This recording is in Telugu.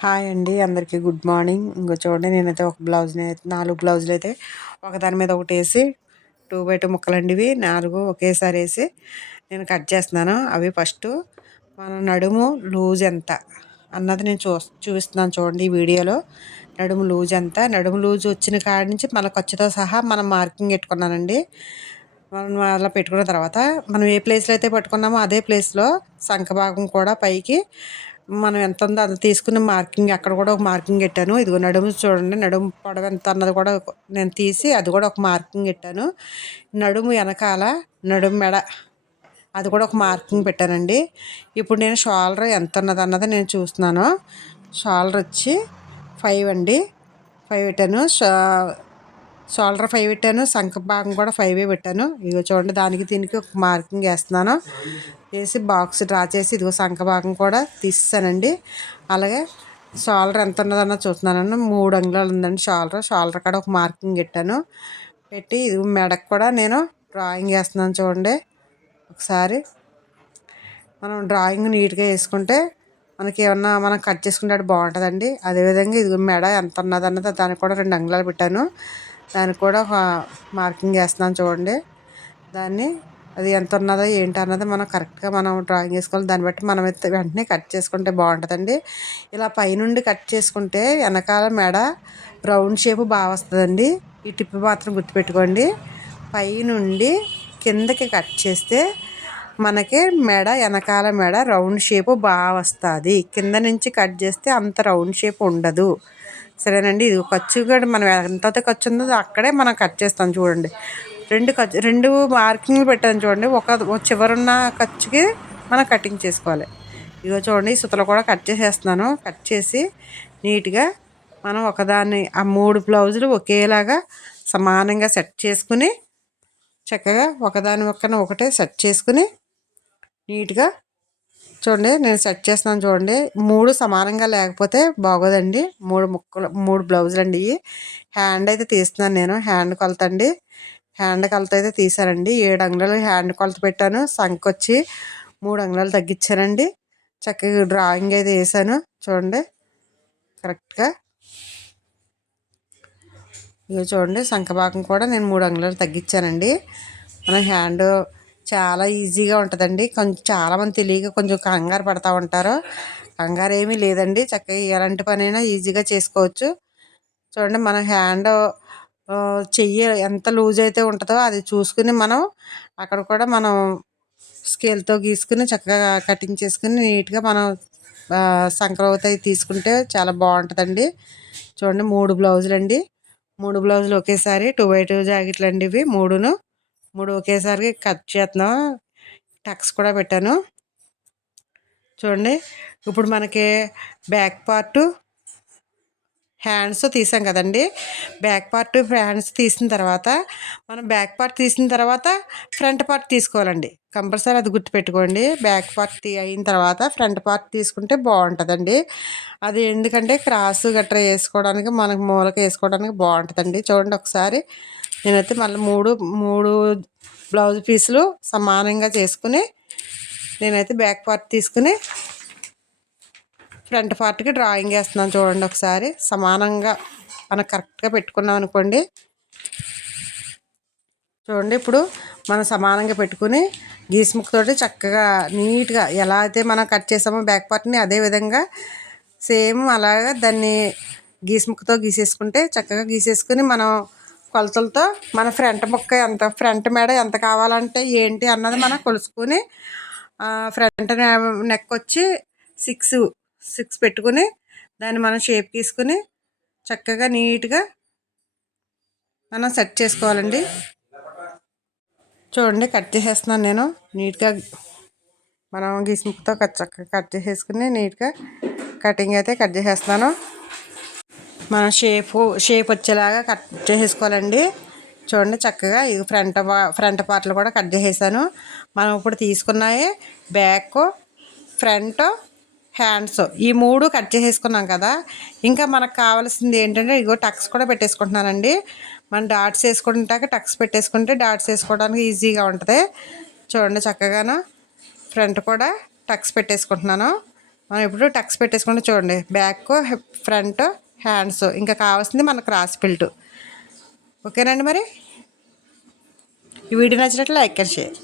హాయ్ అండి, అందరికీ గుడ్ మార్నింగ్. ఇంకో చూడండి, నేనైతే ఒక బ్లౌజ్ని 4 బ్లౌజులు అయితే ఒకదాని మీద ఒకటి వేసి 2x2 ముక్కలండి. ఇవి 4 ఒకేసారి వేసి నేను కట్ చేస్తున్నాను. అవి ఫస్ట్ మన నడుము లూజ్ ఎంత అన్నది నేను చూపిస్తున్నాను చూడండి. ఈ వీడియోలో నడుము లూజ్ ఎంత, నడుము లూజ్ వచ్చిన కాడి నుంచి మన ఖర్చుతో సహా మనం మార్కింగ్ పెట్టుకున్నానండి. మనం అలా పెట్టుకున్న తర్వాత మనం ఏ ప్లేస్లో అయితే పట్టుకున్నామో అదే ప్లేస్లో సంఖ భాగం కూడా పైకి మనం ఎంత ఉందో అది తీసుకుని మార్కింగ్ అక్కడ కూడా ఒక మార్కింగ్ పెట్టాను. ఇదిగో నడుము చూడండి, నడుము పొడవు ఎంత అన్నది కూడా నేను తీసి అది కూడా ఒక మార్కింగ్ పెట్టాను. నడుము వెనకాల నడుము మెడ అది కూడా ఒక మార్కింగ్ పెట్టానండి. ఇప్పుడు నేను షోల్డర్ ఎంత ఉన్నది అన్నది నేను చూస్తున్నాను. షోల్డర్ వచ్చి 5 అండి, 5 పెట్టాను. షోల్డర్ 5 పెట్టాను, సంఖ భాగం కూడా 5 పెట్టాను. ఇదిగో చూడండి, దానికి దీనికి ఒక మార్కింగ్ వేస్తున్నాను. వేసి బాక్స్ డ్రా చేసి ఇదిగో సంఖ భాగం కూడా తీసేసానండి. అలాగే షోల్డర్ ఎంత ఉన్నదన్న చూస్తున్నాను. 3 అంగుళాలు ఉందండి షోల్డర్ కాడ ఒక మార్కింగ్ పెట్టాను. పెట్టి ఇది మెడకు కూడా నేను డ్రాయింగ్ వేస్తున్నాను చూడండి. ఒకసారి మనం డ్రాయింగ్ నీట్గా వేసుకుంటే మనకి ఏమన్నా మనం కట్ చేసుకుంటే బాగుంటుందండి. అదేవిధంగా ఇది మెడ ఎంత ఉన్నది అన్నది దానికి కూడా 2 అంగుళాలు పెట్టాను. దానికి కూడా ఒక మార్కింగ్ వేస్తున్నాను చూడండి. దాన్ని అది ఎంత ఉన్నదో ఏంటి అన్నది మనం కరెక్ట్గా మనం డ్రాయింగ్ వేసుకోవాలి. దాన్ని బట్టి మనం వెంటనే కట్ చేసుకుంటే బాగుంటుందండి. ఇలా పైనుండి కట్ చేసుకుంటే వెనకాల మెడ రౌండ్ షేప్ బాగా వస్తుందండి. ఈ టిప్ మాత్రం గుర్తుపెట్టుకోండి. పైనుండి కిందకి కట్ చేస్తే మనకి మెడ వెనకాల మెడ రౌండ్ షేప్ బాగా వస్తుంది. కింద నుంచి కట్ చేస్తే అంత రౌండ్ షేప్ ఉండదు. సరేనండి. ఇది ఖర్చు కూడా మనం ఎంత ఖర్చు ఉందో అక్కడే మనం కట్ చేస్తాం చూడండి. 2 మార్కింగ్లు పెట్టాను చూడండి. ఒక చివరున్న ఖర్చుకి మనం కటింగ్ చేసుకోవాలి. ఇదిగో చూడండి, సుతలు కూడా కట్ చేసేస్తున్నాను. కట్ చేసి నీట్గా మనం ఒకదాన్ని ఆ 3 బ్లౌజులు ఒకేలాగా సమానంగా సెట్ చేసుకుని చక్కగా ఒకదాని పక్కన ఒకటే సెట్ చేసుకుని నీట్గా చూడండి నేను సెట్ చేస్తున్నాను చూడండి. 3 సమానంగా లేకపోతే బాగోదండి. 3 బ్లౌజులు అండి ఇవి. హ్యాండ్ అయితే తీస్తున్నాను నేను. హ్యాండ్ కొలత అండి. హ్యాండ్ కొలత అయితే తీసానండి. 7 అంగుళాలు హ్యాండ్ కొలత పెట్టాను. సంఖ వచ్చి 3 అంగుళాలు తగ్గించానండి. చక్కగా డ్రాయింగ్ అయితే వేసాను చూడండి కరెక్ట్గా. ఇవి చూడండి, సంఖ భాగం కూడా నేను 3 అంగుళాలు తగ్గించానండి. మన హ్యాండ్ చాలా ఈజీగా ఉంటుందండి. కొంచెం చాలామంది తెలియక కొంచెం కంగారు పడతా ఉంటారు. కంగారు ఏమీ లేదండి. చక్కగా ఎలాంటి పనైనా ఈజీగా చేసుకోవచ్చు. చూడండి, మన హ్యాండ్ చెయ్యి ఎంత లూజ్ అయితే ఉంటుందో అది చూసుకుని మనం అక్కడ కూడా మనం స్కేల్తో గీసుకుని చక్కగా కటింగ్ చేసుకుని నీట్గా మనం సంక్రమత తీసుకుంటే చాలా బాగుంటుందండి. చూడండి, 3 బ్లౌజులు అండి. 3 బ్లౌజులు ఒకేసారి 2x2 జాకెట్లు అండి. ఇవి 3 ఒకేసారి కట్ చేస్తున్నాం. టక్స్ కూడా పెట్టాను చూడండి. ఇప్పుడు మనకి బ్యాక్ పార్ట్ హ్యాండ్స్ తీసాం కదండి. బ్యాక్ పార్ట్ హ్యాండ్స్ తీసిన తర్వాత మనం బ్యాక్ పార్ట్ తీసిన తర్వాత ఫ్రంట్ పార్ట్ తీసుకోవాలండి. కంపల్సరీ అది గుర్తుపెట్టుకోండి. బ్యాక్ పార్ట్ అయిన తర్వాత ఫ్రంట్ పార్ట్ తీసుకుంటే బాగుంటుందండి. అది ఎందుకంటే క్రాస్ గట్రా వేసుకోవడానికి మనకు మూలక వేసుకోవడానికి బాగుంటుందండి. చూడండి ఒకసారి నేనైతే మళ్ళీ మూడు బ్లౌజ్ పీసులు సమానంగా చేసుకుని నేనైతే బ్యాక్ పార్ట్ తీసుకుని ఫ్రంట్ పార్ట్కి డ్రాయింగ్ వేస్తున్నాను చూడండి. ఒకసారి సమానంగా మనం కరెక్ట్గా పెట్టుకున్నాం అనుకోండి. చూడండి, ఇప్పుడు మనం సమానంగా పెట్టుకుని గీసుముక్కతోటి చక్కగా నీట్గా ఎలా అయితే మనం కట్ చేసామో బ్యాక్ పార్ట్ని అదే విధంగా సేమ్ అలాగా దాన్ని గీసుముక్కతో గీసేసుకుంటే చక్కగా గీసేసుకుని మనం కొలతలతో మన ఫ్రంట్ మెడ ఎంత కావాలంటే ఏంటి అన్నది మనం కొలుసుకుని ఫ్రంట్ నెక్ వచ్చి 6 పెట్టుకుని దాన్ని మనం షేప్ తీసుకుని చక్కగా నీట్గా మనం సెట్ చేసుకోవాలండి. చూడండి, కట్ చేసేస్తున్నాను నేను నీట్గా. మనం గీసుముక్కతో చక్కగా కట్ చేసేసుకుని నీట్గా కటింగ్ అయితే కట్ చేసేస్తున్నాను. మనం షేప్ వచ్చేలాగా కట్ చేసేసుకోవాలండి. చూడండి చక్కగా ఇది ఫ్రంట్ పార్ట్లు కూడా కట్ చేసేసాను. మనం ఇప్పుడు తీసుకున్నాయి బ్యాక్, ఫ్రంట్, హ్యాండ్స్ ఈ 3 కట్ చేసేసుకున్నాం కదా. ఇంకా మనకు కావాల్సింది ఏంటంటే ఇగో టక్స్ కూడా పెట్టేసుకుంటున్నానండి. మనం డాట్స్ వేసుకుంటాక టక్స్ పెట్టేసుకుంటే డాట్స్ వేసుకోవడానికి ఈజీగా ఉంటుంది. చూడండి చక్కగాను ఫ్రంట్ కూడా టక్స్ పెట్టేసుకుంటున్నాను. మనం ఇప్పుడు టక్స్ పెట్టేసుకుంటే చూడండి, బ్యాక్, ఫ్రంట్, హ్యాండ్స్, ఇంకా కావాల్సింది మన క్రాస్ బెల్ట్. ఓకేనండి, మరి ఈ వీడియో నచ్చినట్లు లైక్ అండ్ షేర్.